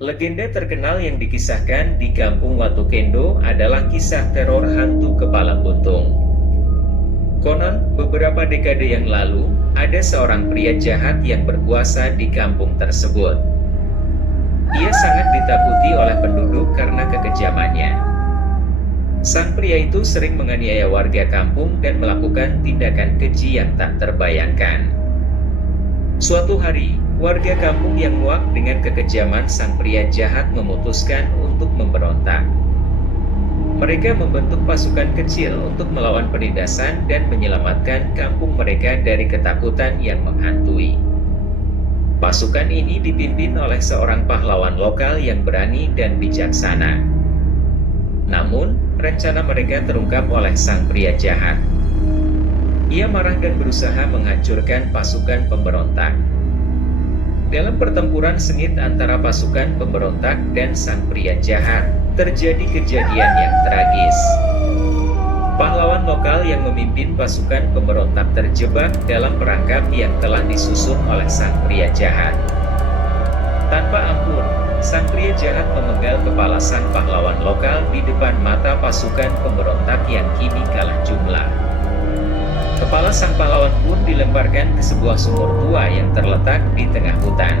Legenda terkenal yang dikisahkan di Kampung Watu Kendo adalah kisah teror hantu kepala buntung. Konon, beberapa dekade yang lalu, ada seorang pria jahat yang berkuasa di kampung tersebut. Ia sangat ditakuti oleh penduduk karena kekejamannya. Sang pria itu sering menganiaya warga kampung dan melakukan tindakan keji yang tak terbayangkan. Suatu hari, warga kampung yang muak dengan kekejaman sang pria jahat memutuskan untuk memberontak. Mereka membentuk pasukan kecil untuk melawan penindasan dan menyelamatkan kampung mereka dari ketakutan yang menghantui. Pasukan ini dipimpin oleh seorang pahlawan lokal yang berani dan bijaksana. Namun, rencana mereka terungkap oleh sang pria jahat. Ia marah dan berusaha menghancurkan pasukan pemberontak. Dalam pertempuran sengit antara pasukan pemberontak dan sang pria jahat, terjadi kejadian yang tragis. Pahlawan lokal yang memimpin pasukan pemberontak terjebak dalam perangkap yang telah disusun oleh sang pria jahat. Tanpa ampun, sang pria jahat memenggal kepala sang pahlawan lokal di depan mata pasukan pemberontak yang kini kalah jumlah. Kepala sang pahlawan pun dilemparkan ke sebuah sumur tua yang terletak di tengah hutan.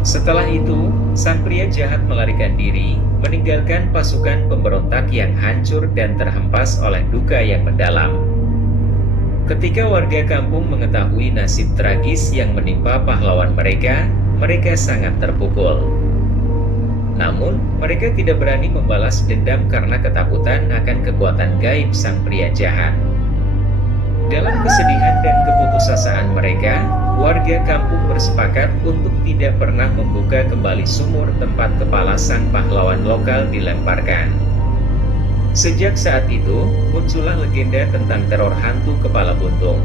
Setelah itu, sang pria jahat melarikan diri, meninggalkan pasukan pemberontak yang hancur dan terhempas oleh duka yang mendalam. Ketika warga kampung mengetahui nasib tragis yang menimpa pahlawan mereka sangat terpukul. Namun, mereka tidak berani membalas dendam karena ketakutan akan kekuatan gaib sang pria jahat. Dalam kesedihan dan keputusasaan mereka, warga kampung bersepakat untuk tidak pernah membuka kembali sumur tempat kepala sang pahlawan lokal dilemparkan. Sejak saat itu, muncullah legenda tentang teror hantu kepala buntung.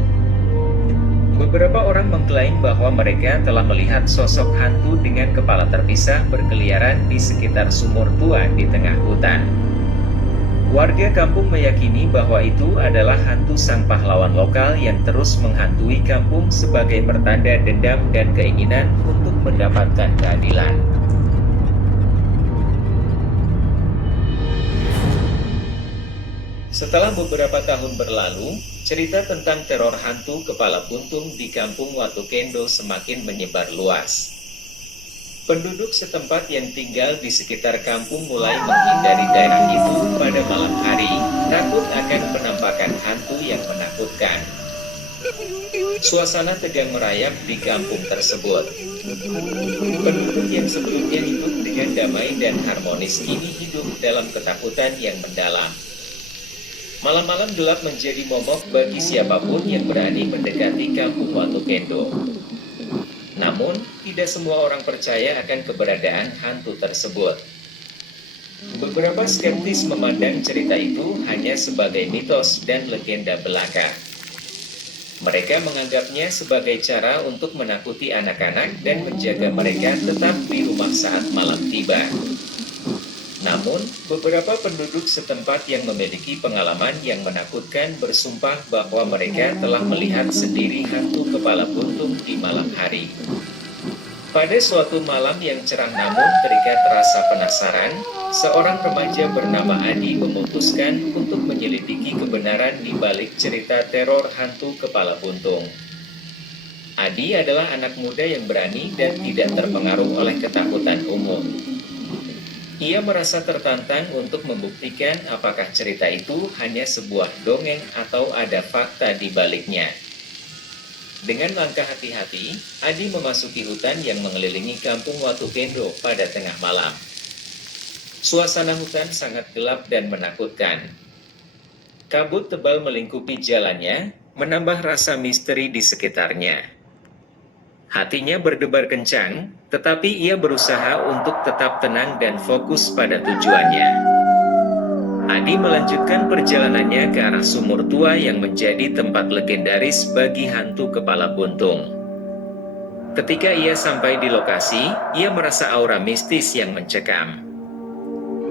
Beberapa orang mengklaim bahwa mereka telah melihat sosok hantu dengan kepala terpisah berkeliaran di sekitar sumur tua di tengah hutan. Warga kampung meyakini bahwa itu adalah hantu sang pahlawan lokal yang terus menghantui kampung sebagai pertanda dendam dan keinginan untuk mendapatkan keadilan. Setelah beberapa tahun berlalu, cerita tentang teror hantu kepala buntung di Kampung Watu Kendo semakin menyebar luas. Penduduk setempat yang tinggal di sekitar kampung mulai menghindari daerah itu pada malam hari, takut akan penampakan hantu yang menakutkan. Suasana tegang merayap di kampung tersebut. Penduduk yang sebelumnya hidup dengan damai dan harmonis kini hidup dalam ketakutan yang mendalam. Malam-malam gelap menjadi momok bagi siapapun yang berani mendekati Kampung Watu Kendo. Namun, tidak semua orang percaya akan keberadaan hantu tersebut. Beberapa skeptis memandang cerita itu hanya sebagai mitos dan legenda belaka. Mereka menganggapnya sebagai cara untuk menakuti anak-anak dan menjaga mereka tetap di rumah saat malam tiba. Namun, beberapa penduduk setempat yang memiliki pengalaman yang menakutkan bersumpah bahwa mereka telah melihat sendiri hantu kepala buntung di malam hari. Pada suatu malam yang cerah namun terikat rasa penasaran, seorang remaja bernama Adi memutuskan untuk menyelidiki kebenaran di balik cerita teror hantu kepala buntung. Adi adalah anak muda yang berani dan tidak terpengaruh oleh ketakutan umum. Ia merasa tertantang untuk membuktikan apakah cerita itu hanya sebuah dongeng atau ada fakta di baliknya. Dengan langkah hati-hati, Adi memasuki hutan yang mengelilingi Kampung Watu Kendo pada tengah malam. Suasana hutan sangat gelap dan menakutkan. Kabut tebal melingkupi jalannya, menambah rasa misteri di sekitarnya. Hatinya berdebar kencang, tetapi ia berusaha untuk tetap tenang dan fokus pada tujuannya. Adi melanjutkan perjalanannya ke arah sumur tua yang menjadi tempat legendaris bagi hantu kepala buntung. Ketika ia sampai di lokasi, ia merasa aura mistis yang mencekam.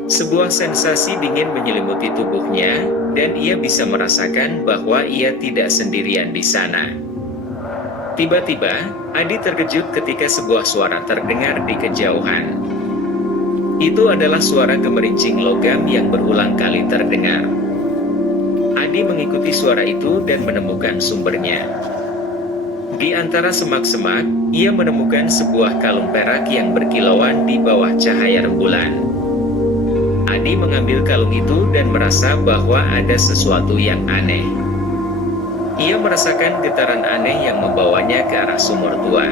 Sebuah sensasi dingin menyelimuti tubuhnya, dan ia bisa merasakan bahwa ia tidak sendirian di sana. Tiba-tiba, Adi terkejut ketika sebuah suara terdengar di kejauhan. Itu adalah suara gemerincing logam yang berulang kali terdengar. Adi mengikuti suara itu dan menemukan sumbernya. Di antara semak-semak, ia menemukan sebuah kalung perak yang berkilauan di bawah cahaya rembulan. Adi mengambil kalung itu dan merasa bahwa ada sesuatu yang aneh. Ia merasakan getaran aneh yang membawanya ke arah sumur tua.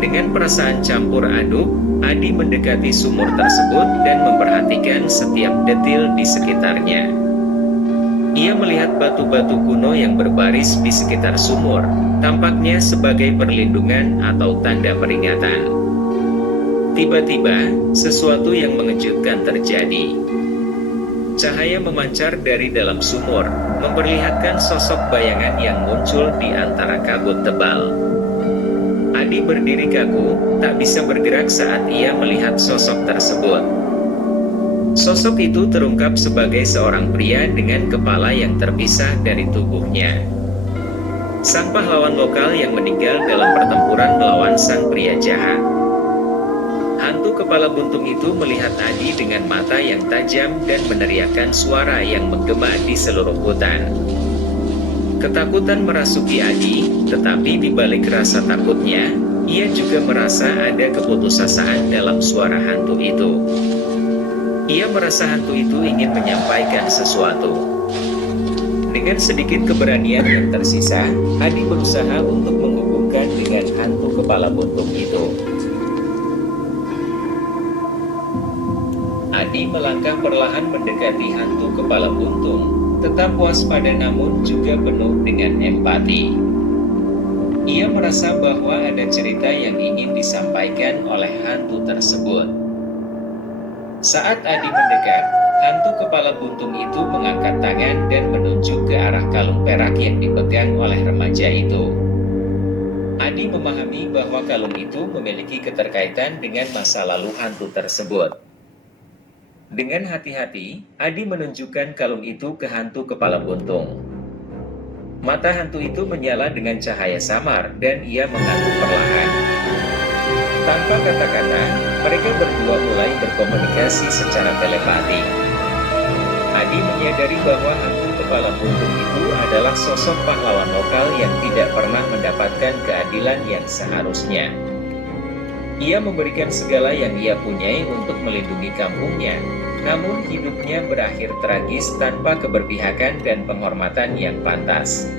Dengan perasaan campur aduk, Adi mendekati sumur tersebut dan memperhatikan setiap detil di sekitarnya. Ia melihat batu-batu kuno yang berbaris di sekitar sumur, tampaknya sebagai perlindungan atau tanda peringatan. Tiba-tiba, sesuatu yang mengejutkan terjadi. Cahaya memancar dari dalam sumur, memperlihatkan sosok bayangan yang muncul di antara kabut tebal. Adi berdiri kaku, tak bisa bergerak saat ia melihat sosok tersebut. Sosok itu terungkap sebagai seorang pria dengan kepala yang terpisah dari tubuhnya. Sang pahlawan lokal yang meninggal dalam pertempuran melawan sang pria jahat. Hantu kepala buntung itu melihat Adi dengan mata yang tajam dan meneriakkan suara yang menggema di seluruh hutan. Ketakutan merasuki Adi, tetapi di balik rasa takutnya, ia juga merasa ada keputusasaan dalam suara hantu itu. Ia merasa hantu itu ingin menyampaikan sesuatu. Dengan sedikit keberanian yang tersisa, Adi berusaha untuk menghubungkan dengan hantu kepala buntung itu. Adi melangkah perlahan mendekati hantu kepala buntung, tetap waspada namun juga penuh dengan empati. Ia merasa bahwa ada cerita yang ingin disampaikan oleh hantu tersebut. Saat Adi mendekat, hantu kepala buntung itu mengangkat tangan dan menunjuk ke arah kalung perak yang dipegang oleh remaja itu. Adi memahami bahwa kalung itu memiliki keterkaitan dengan masa lalu hantu tersebut. Dengan hati-hati, Adi menunjukkan kalung itu ke hantu kepala buntung. Mata hantu itu menyala dengan cahaya samar dan ia mengangguk perlahan. Tanpa kata-kata, mereka berdua mulai berkomunikasi secara telepati. Adi menyadari bahwa hantu kepala buntung itu adalah sosok pahlawan lokal yang tidak pernah mendapatkan keadilan yang seharusnya. Ia memberikan segala yang ia punyai untuk melindungi kampungnya, namun hidupnya berakhir tragis tanpa keberpihakan dan penghormatan yang pantas.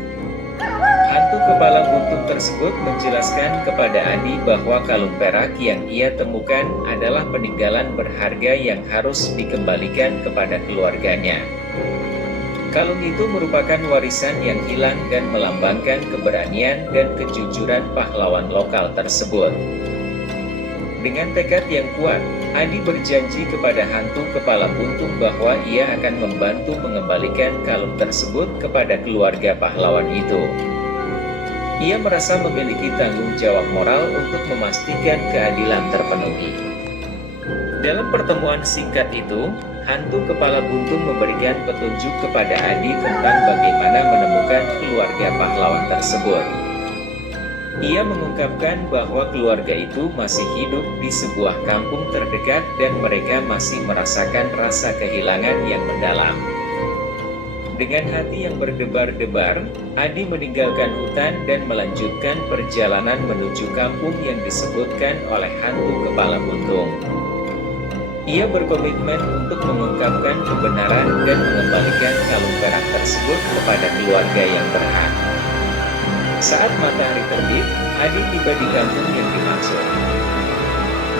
Hantu kepala buntung tersebut menjelaskan kepada Adi bahwa kalung perak yang ia temukan adalah peninggalan berharga yang harus dikembalikan kepada keluarganya. Kalung itu merupakan warisan yang hilang dan melambangkan keberanian dan kejujuran pahlawan lokal tersebut. Dengan tekad yang kuat, Adi berjanji kepada hantu kepala buntung bahwa ia akan membantu mengembalikan kalung tersebut kepada keluarga pahlawan itu. Ia merasa memiliki tanggung jawab moral untuk memastikan keadilan terpenuhi. Dalam pertemuan singkat itu, hantu kepala buntung memberikan petunjuk kepada Adi tentang bagaimana menemukan keluarga pahlawan tersebut. Ia mengungkapkan bahwa keluarga itu masih hidup di sebuah kampung terdekat dan mereka masih merasakan rasa kehilangan yang mendalam. Dengan hati yang berdebar-debar, Adi meninggalkan hutan dan melanjutkan perjalanan menuju kampung yang disebutkan oleh hantu kepala buntung. Ia berkomitmen untuk mengungkapkan kebenaran dan mengembalikan kalung perak tersebut kepada keluarga yang berhak. Saat matahari terbit, Adi tiba di kampung yang dimaksud.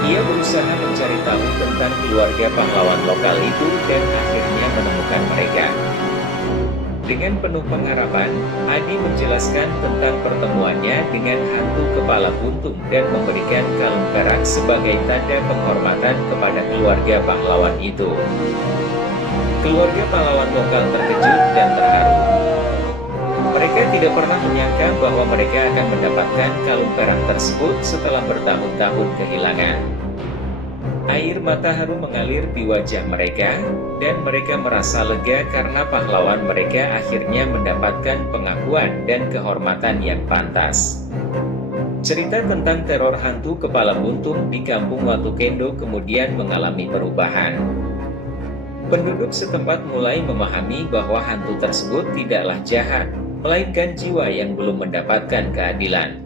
Ia berusaha mencari tahu tentang keluarga pahlawan lokal itu dan akhirnya menemukan mereka. Dengan penuh pengharapan, Adi menjelaskan tentang pertemuannya dengan hantu kepala buntung dan memberikan kalung perak sebagai tanda penghormatan kepada keluarga pahlawan itu. Keluarga pahlawan lokal terkejut dan terharu. Mereka tidak pernah menyangka bahwa mereka akan mendapatkan kalung perak tersebut setelah bertahun-tahun kehilangan. Air mata haru mengalir di wajah mereka, dan mereka merasa lega karena pahlawan mereka akhirnya mendapatkan pengakuan dan kehormatan yang pantas. Cerita tentang teror hantu kepala buntung di kampung Watukendo kemudian mengalami perubahan. Penduduk setempat mulai memahami bahwa hantu tersebut tidaklah jahat, melainkan jiwa yang belum mendapatkan keadilan.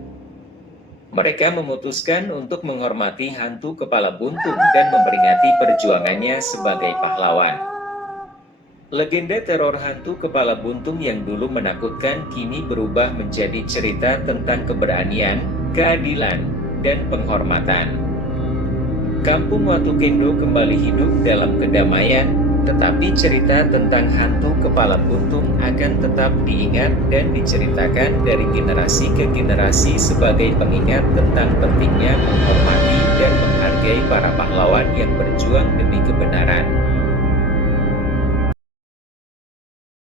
Mereka memutuskan untuk menghormati hantu kepala buntung dan memperingati perjuangannya sebagai pahlawan. Legenda teror hantu kepala buntung yang dulu menakutkan kini berubah menjadi cerita tentang keberanian, keadilan, dan penghormatan. Kampung Watukendo kembali hidup dalam kedamaian, tetapi cerita tentang hantu kepala buntung akan tetap diingat dan diceritakan dari generasi ke generasi sebagai pengingat tentang pentingnya menghormati dan menghargai para pahlawan yang berjuang demi kebenaran.